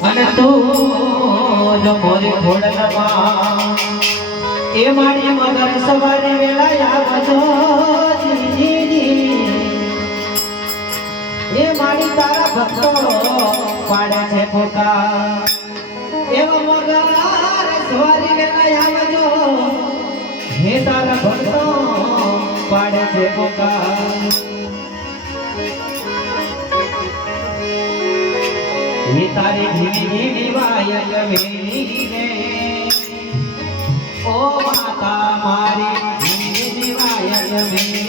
અને તું જો મોરે ખોડલમાં એ મારી મગર સવારે વેલા આવજો એ મારી તારા ભક્તો પાડે છે પોકાર એવા મગર સવારે વેલા આવજો હે તારા ભક્તો પાડે છે પોકાર ये तारी धीमी धीमी वायल मेरी रे ओ माता मारी धीमी धीमी वायल मेरी